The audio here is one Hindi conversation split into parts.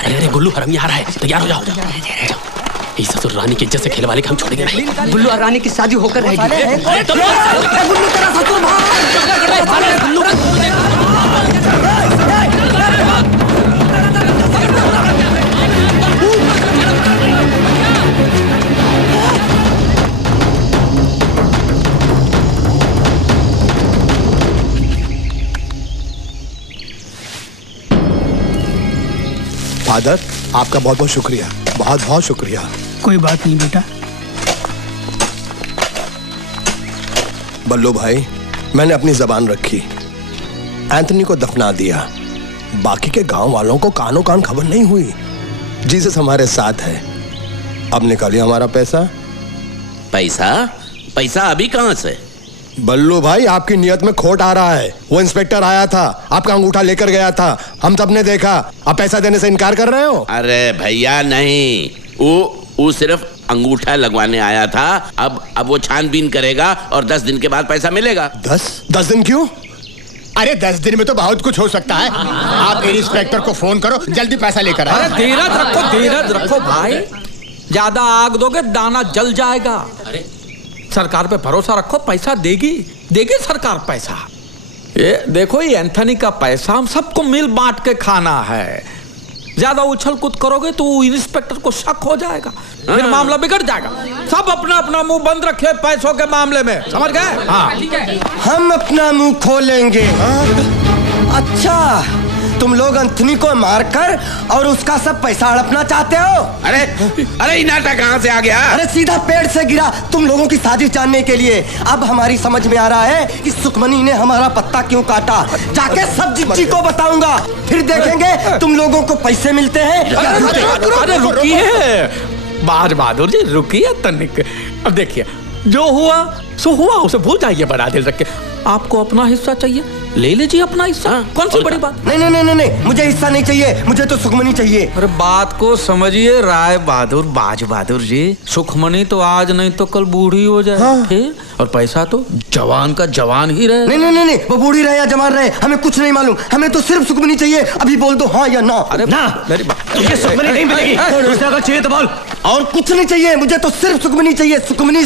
अरे अरे गुल्लू हरामी आ रहा है, तैयार हो जाओ। इस ससुर रानी की इज्जत से खेल वाले का हम छोड़ेंगे नहीं। गुल्लू और रानी की शादी होकर रहेगी। गुल्लू तेरा ससुर फादर, आपका बहुत बहुत शुक्रिया, बहुत बहुत शुक्रिया। कोई बात नहीं बेटा। बल्लू भाई, मैंने अपनी जबान रखी, एंथनी को दफना दिया। बाकी के गांव वालों को कानो कान खबर नहीं हुई। जीसस हमारे साथ है। अब निकालिए हमारा पैसा। पैसा? पैसा अभी कहां से? बल्लू भाई, आपकी नियत में खोट आ रहा है। वो इंस्पेक्टर आया था, आपका अंगूठा लेकर गया था, हम सबने देखा। अब पैसा देने से इनकार कर रहे हो? अरे भैया नहीं, वो सिर्फ अंगूठा लगवाने आया था। अब वो छानबीन करेगा और 10 दिन के बाद पैसा मिलेगा। 10 दिन क्यों? अरे 10 दिन में तो बहुत कुछ हो सकता है। आप इंस्पेक्टर को फोन करो, जल्दी पैसा लेकर आओ। अरे धीरज रखो भाई, ज्यादा आग दोगे दाना जल जाएगा। अरे सरकार पे भरोसा रखो, पैसा देगी सरकार पैसा। ये देखो, ये एंथनी का पैसा हम सबको मिल बांट के खाना है। ज्यादा उछल कूद करोगे तो इंस्पेक्टर को शक हो जाएगा, फिर मामला बिगड़ जाएगा। सब अपना अपना मुंह बंद रखे पैसों के मामले में, समझ गए? हाँ, हम अपना मुंह खोलेंगे। अच्छा, तुम लोग एंथनी को मारकर और उसका सब पैसा हड़पना चाहते हो? अरे ये नाटक कहां से आ गया? अरे सीधा पेड़ से गिरा तुम लोगों की साजिश जानने के लिए। अब हमारी समझ में आ रहा है कि सुखमनी ने हमारा पत्ता क्यों काटा। जाके सब जिज्जी को बताऊंगा, फिर देखेंगे तुम लोगों को पैसे मिलते हैं। अरे रुकिए बहादुर जी, रुकिए तनिक। अब देखिए, जो हुआ सो हुआ, उसे भूल जाइए बड़ा दिल रख के। आपको अपना हिस्सा चाहिए, ले लीजिए अपना हिस्सा। कौन सी बड़ी बात? नहीं, मुझे हिस्सा नहीं चाहिए, मुझे तो सुखमनी चाहिए। अरे बात को समझिए राय बहादुर, बाज बहादुर जी। सुखमनी तो आज नहीं तो कल बूढ़ी हो जाए। हाँ। और पैसा तो जवान का जवान ही रहे। नहीं, वो बूढ़ी रहे या जवान रहे, हमें कुछ नहीं मालूम। हमें तो सिर्फ सुखमनी चाहिए। अभी बोल दो हाँ या ना। अरे ना, मेरी बात, सुखमनी नहीं मिलेगी। अगर चाहिए तो बोल। और कुछ नहीं चाहिए, मुझे तो सिर्फ सुखमनी चाहिए। सुखमनी।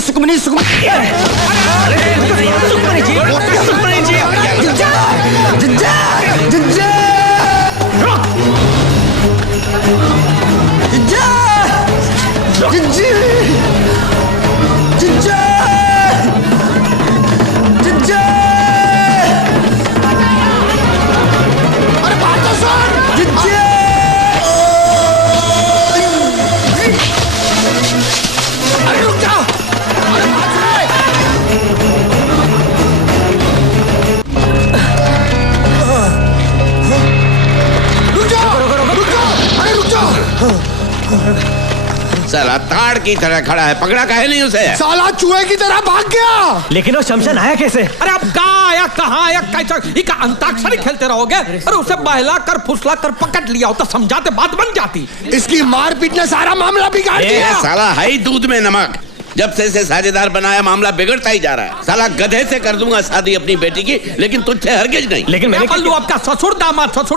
साला ताड़ की तरह खड़ा है, पकड़ा काहे नहीं उसे? साला चूहे की तरह भाग गया। लेकिन वो शमशान आया कैसे? अरे अब कहाँ आया, कहाँ आया, कैसा? इका अंताक्षरी खेलते रहोगे? अरे उसे बहला कर फुसला कर पकड़ लिया होता, समझाते बात बन जाती। इसकी मारपीट ने सारा मामला बिगाड़ दिया। साला है ही दूध में नमक। जब से इसे साझेदार बनाया, मामला बिगड़ता ही जा रहा है। साला गधे से कर दूंगा शादी अपनी बेटी की, लेकिन तुझसे हरगिज नहीं। लेकिन मैं बल्लू आपका ससुर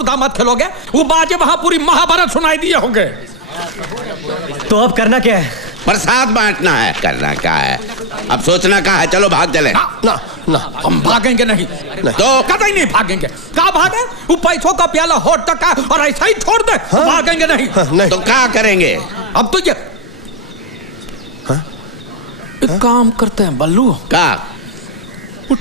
दामाद खेलोगे? वो बाजे वहां पूरी महाभारत सुनाई दिए होंगे। तो अब करना क्या है? प्रसाद बांटना है। करना क्या है? अब सोचना क्या है? चलो भाग चले। ना, हम भागेंगे नहीं। तो कतई नहीं भागेंगे। कहाँ भागे? वो पैसों का प्याला होट तक है और ऐसा ही छोड़ दे। हाँ? भागेंगे नहीं। तो क्या करेंगे? अब तो ये एक काम करते हैं बल्लू, क्या?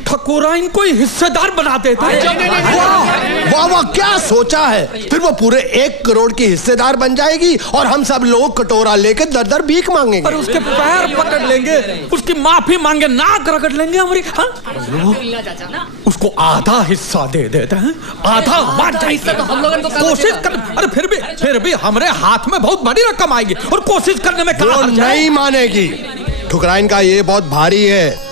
ठकुरा इनको हिस्सेदार बना देते हैं। वाह, क्या सोचा है? फिर वो पूरे 1 करोड़ की हिस्सेदार बन जाएगी और हम सब लोग कटोरा लेके दर भीख मांगेंगे। और उसके पैर पकड़ लेंगे, उसकी माफी मांगे, नाक रगड़ लेंगे हमारी। हाँ? उसको आधा हिस्सा दे देते हैं, आधा बांट जाएगी। कोशिश कर। अरे फिर भी हमारे हाथ में बहुत बड़ी रकम आएगी और कोशिश करने में वो नहीं मानेगी। ठुकराइन का ये बहुत भारी है।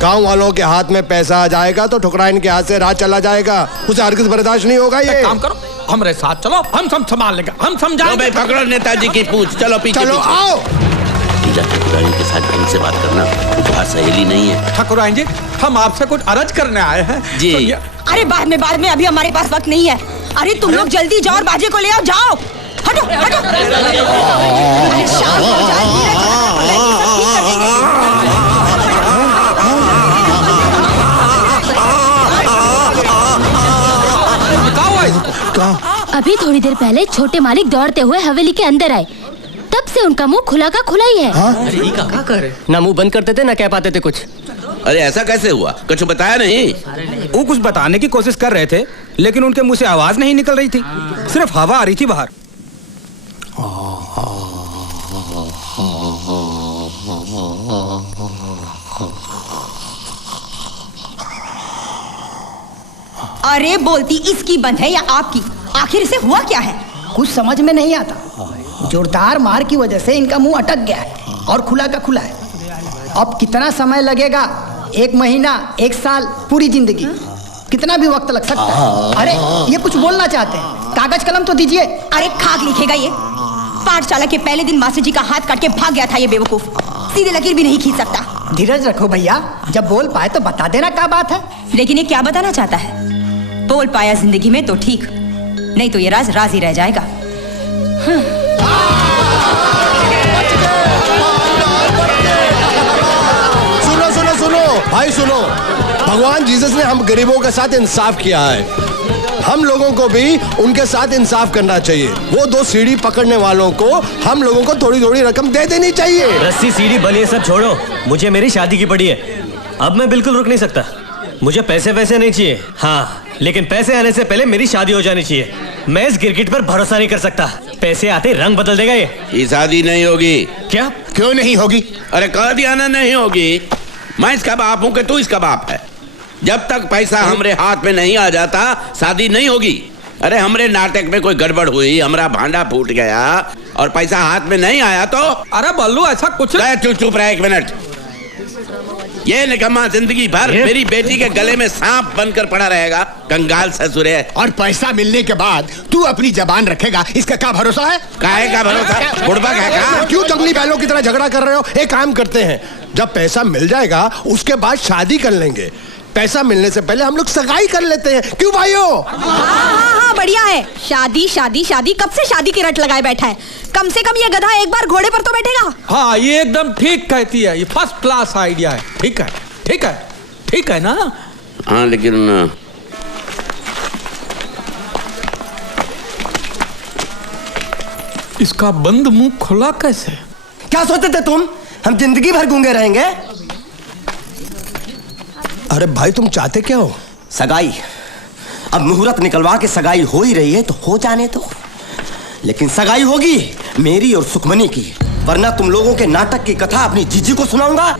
गांव वालों के हाथ में पैसा आ जाएगा तो ठुकराइन के हाथ से राज चला जाएगा। उसे हरगिज़ बर्दाश्त नहीं होगा। ये काम करो, हमारे साथ चलो, हम सब संभाल लेंगे, हम समझाएंगे। पकड़ो नेताजी की पूछ। चलो पीछे। चलो आओ। ठकुराइन के साथ ढंग से बात करना, तुम्हारी सहेली नहीं है। ठकुराइन जी, हम आपसे कुछ अर्ज करने आए हैं जी। अरे बाद में, अभी हमारे पास वक्त नहीं है। अरे तुम लोग जल्दी जाओ और बाजे को ले आओ। जाओ, हटो। शांत हो जा, धीरज रख, बोलेंगे, सब ठीक कर देंगे। अभी थोड़ी देर पहले छोटे मालिक दौड़ते हुए हवेली के अंदर आए, तब से उनका मुंह खुला का खुला ही है। अरे ये क्या कर रहे? ना मुंह बंद करते थे ना कह पाते थे कुछ। अरे ऐसा कैसे हुआ? कुछ बताया नहीं? वो कुछ बताने की कोशिश कर रहे थे, लेकिन उनके मुंह से आवाज नहीं निकल रही थी, सिर्फ हवा आ रही थी बाहर। अरे बोलती इसकी बंद है या आपकी? आखिर इसे हुआ क्या है? कुछ समझ में नहीं आता। जोरदार मार की वजह से इनका मुंह अटक गया है और खुला का खुला है। अब कितना समय लगेगा? 1 महीना, 1 साल, पूरी जिंदगी, कितना भी वक्त लग सकता है। अरे ये कुछ बोलना चाहते हैं, कागज कलम तो दीजिए। अरे खाक लिखेगा ये। पाठशाला के पहले दिन मास्टर जी का हाथ काट के भाग गया था ये बेवकूफ, सीधे लकीर भी नहीं खींच सकता। धीरज रखो भैया, जब बोल पाए तो बता देना क्या बात है। लेकिन ये क्या बताना चाहता है? बोल पाया जिंदगी में तो ठीक, नहीं तो ये राज राज ही रह जाएगा। सुनो सुनो सुनो भाई सुनो, भगवान जीसस ने हम गरीबों के साथ इंसाफ किया है, हम लोगों को भी उनके साथ इंसाफ करना चाहिए। वो 2 सीढ़ी पकड़ने वालों को हम लोगों को थोड़ी थोड़ी रकम दे देनी चाहिए। रस्सी सीढ़ी बल ये सब छोड़ो, मुझे मेरी शादी की पड़ी है, अब मैं बिल्कुल रुक नहीं सकता। मुझे पैसे वैसे नहीं चाहिए, हाँ, लेकिन पैसे आने से पहले मेरी शादी हो जानी चाहिए। मैं इस गिरगिट पर भरोसा नहीं कर सकता, पैसे आते रंग बदल देगा ये शादी नहीं होगी। क्या? क्यों नहीं होगी? अरे कह दिया ना नहीं होगी। मैं इसका बाप हूं कि तू इसका बाप है। जब तक पैसा हमरे हाथ में नहीं आ जाता शादी नहीं होगी। अरे हमरे नाटक में कोई गड़बड़ हुई, हमारा भांडा फूट गया और पैसा हाथ में नहीं आया तो? अरे बल्लू ऐसा कुछ चुप रहा 1 मिनट। ये निकम्मा जिंदगी भर मेरी बेटी के गले में सांप बनकर पड़ा रहेगा, कंगाल ससुर है। और पैसा मिलने के बाद तू अपनी जबान रखेगा, इसका क्या भरोसा है? काहे का भरोसा? बुड़बक है का? क्यों जंगली बैलों की तरह झगड़ा कर रहे हो? एक काम करते हैं, जब पैसा मिल जाएगा उसके बाद शादी कर लेंगे। पैसा मिलने से पहले हम लोग सगाई कर लेते हैं, क्यों भाइयों? हाँ, बढ़िया है। शादी शादी शादी, कब से शादी की रट लगाए बैठा है। कम से कम ये गधा एक बार घोड़े पर तो बैठेगा। हाँ, ये एकदम ठीक कहती है, ये फर्स्ट क्लास आइडिया है। ठीक है, ठीक है, ठीक है ना? हाँ, लेकिन इसका बंद मुंह खुला कैसे? क्या सोचते थे तुम, हम जिंदगी भर गूंगे रहेंगे? अरे भाई तुम चाहते क्या हो? सगाई। अब मुहूर्त निकलवा के सगाई हो ही रही है तो हो जाने दो, लेकिन सगाई होगी मेरी और सुखमनी की, वरना तुम लोगों के नाटक की कथा अपनी जीजी को सुनाऊंगा,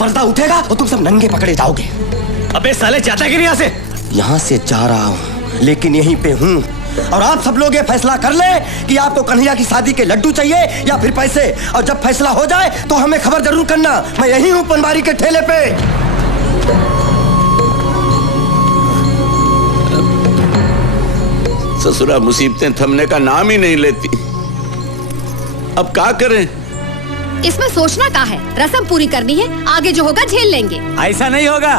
पर्दा उठेगा और तुम सब नंगे पकड़े जाओगे। अबे साले जाता कि नहीं यहाँ से? यहाँ से जा रहा हूँ, लेकिन यहीं पे हूँ। और आप सब लोग ये फैसला कर ले कि आपको कन्हैया की शादी के लड्डू चाहिए या फिर पैसे। और जब फैसला हो जाए तो हमें खबर जरूर करना। मैं यहीं हूँ पनवारी के ठेले पे। ससुरा मुसीबतें थमने का नाम ही नहीं लेती। अब क्या करें? इसमें सोचना क्या है, रस्म पूरी करनी है, आगे जो होगा झेल लेंगे। ऐसा नहीं होगा,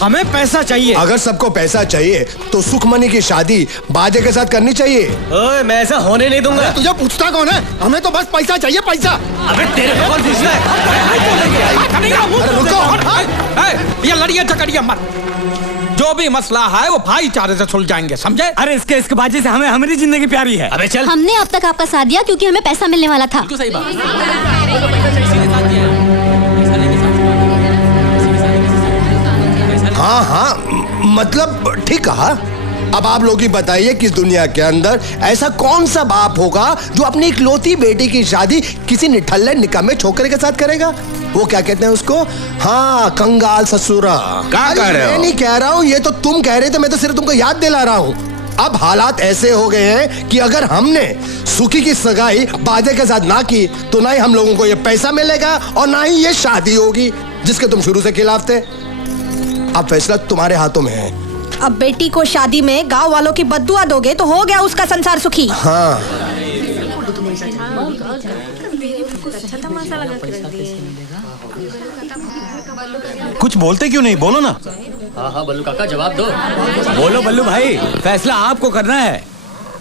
हमें पैसा चाहिए। अगर सबको पैसा चाहिए तो सुखमनी की शादी बाजे के साथ करनी चाहिए। ओए, मैं ऐसा होने नहीं दूंगा। तुझे पूछता कौन है? हमें तो बस पैसा चाहिए, पैसा। अबे तेरे को कौन पूछता है? ये लड़िया झगड़िया मत, जो भी मसला है वो भाईचारे से सुलझाएंगे, समझे? अरे इसके बाजी से हमें हमारी जिंदगी प्यारी है। अबे चल। हमने अब तक आपका साथ दिया क्योंकि हमें पैसा मिलने वाला था। बिल्कुल सही बात। हाँ हाँ, मतलब ठीक कहा। अब आप लोग ही बताइए कि इस दुनिया के अंदर ऐसा कौन सा बाप होगा जो अपनी इकलौती बेटी की शादी किसी निठल्ले निकम्मे छोकरे के साथ करेगा? वो क्या कहते हैं उसको? हाँ, कंगाल ससुरा। क्या कह रहे हो? मैं नहीं कह रहा हूँ, ये तो तुम कह रहे थे, मैं तो सिर्फ तुमको याद दिला रहा हूँ। अब हालात ऐसे हो गए हैं कि अगर हमने सुखी की सगाई बाजे के साथ ना की तो ना ही हम लोगों को ये पैसा मिलेगा और ना ही ये शादी होगी जिसके तुम शुरू से खिलाफ थे। अब फैसला तुम्हारे हाथों में है। अब बेटी को शादी में गांव वालों की बद्दुआ दोगे तो हो गया उसका संसार सुखी। हाँ, कुछ बोलते क्यों नहीं? बोलो ना। हाँ हाँ बल्लू काका, जवाब दो। बोलो बल्लू भाई, फैसला आपको करना है।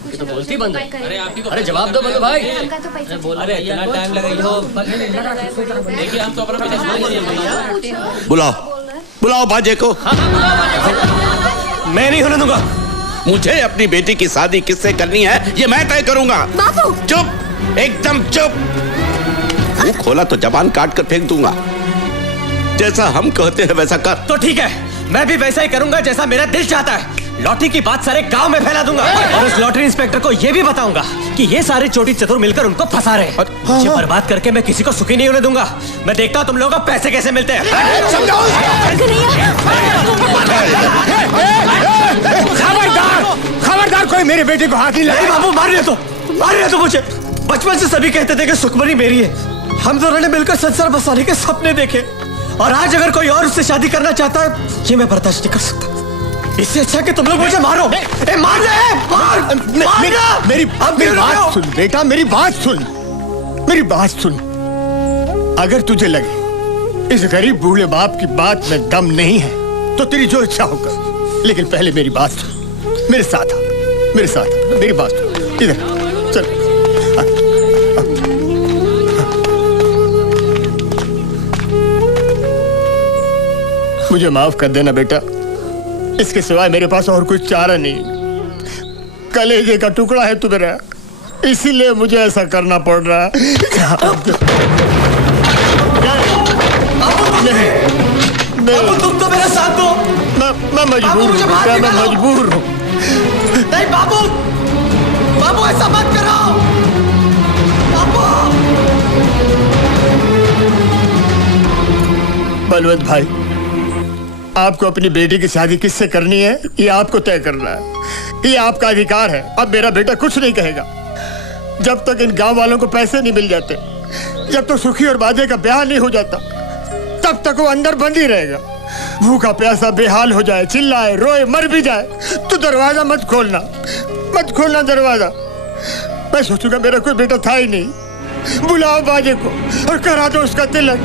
अरे जवाब दो बल्लू भाई। बुलाओ बुलाओ बाजे को। मैं नहीं होने दूंगा। मुझे अपनी बेटी की शादी किससे करनी है ये मैं तय करूंगा। बापू चुप, एकदम चुप। मुंह खोला तो जबान काट कर फेंक दूंगा। जैसा हम कहते हैं वैसा कर। तो ठीक है, मैं भी वैसा ही करूंगा जैसा मेरा दिल चाहता है। लॉटरी की बात सारे गांव में फैला दूंगा और उस लॉटरी इंस्पेक्टर को यह भी बताऊंगा कि ये सारे चोटी चतुर मिलकर उनको फंसा रहे हैं। मुझे बर्बाद करके मैं किसी को सुखी नहीं होने दूंगा। मैं देखता हूं तुम लोगों को पैसे कैसे मिलते हैं। खबरदार, कोई मेरे बेटे को हाथ नहीं लगाए। बाबू मारिए तो मुझे। बचपन से सभी कहते थे कि सुखमनी मेरी है। हम दोनों ने मिलकर संसार बसाने के सपने देखे और आज अगर कोई और उससे शादी करना चाहता है ये मैं बर्दाश्त नहीं कर सकता। इससे अच्छा कि तुम लोग मुझे मारो। मार मेरी बात सुन बेटा, मेरी बात सुन। अगर तुझे लगे इस गरीब बूढ़े बाप की बात में दम नहीं है तो तेरी जो इच्छा होकर, लेकिन पहले मेरी बात सुन। मेरे साथ आ, मेरी बात सुन। इधर चल। मुझे माफ कर देना बेटा, इसके सिवाय मेरे पास और कुछ चारा नहीं। कलेजे का टुकड़ा है तू मेरा, इसीलिए मुझे ऐसा करना पड़ रहा है। बाबू तुम तो मेरा साथ दो। मैं मजबूर हूँ बेटा, मैं मजबूर हूँ। नहीं बाबू ऐसा मत करो। बलवंत भाई, आपको अपनी बेटी की शादी किससे करनी है ये आपको तय करना है। ये आपका अधिकार है। अब मेरा बेटा कुछ नहीं कहेगा जब तक इन गांव वालों को पैसे नहीं मिल जाते, जब तक सुखी और बाजे का ब्याह नहीं हो जाता, तब तक वो अंदर बंद ही रहेगा। भूखा प्यासा बेहाल हो जाए, चिल्लाए, रोए, मर भी जाए तो दरवाजा मत खोलना दरवाजा। मैं सोचूंगा मेरा कोई बेटा था ही नहीं। बुलाओ बाजे को और करा दो उसका तिलक।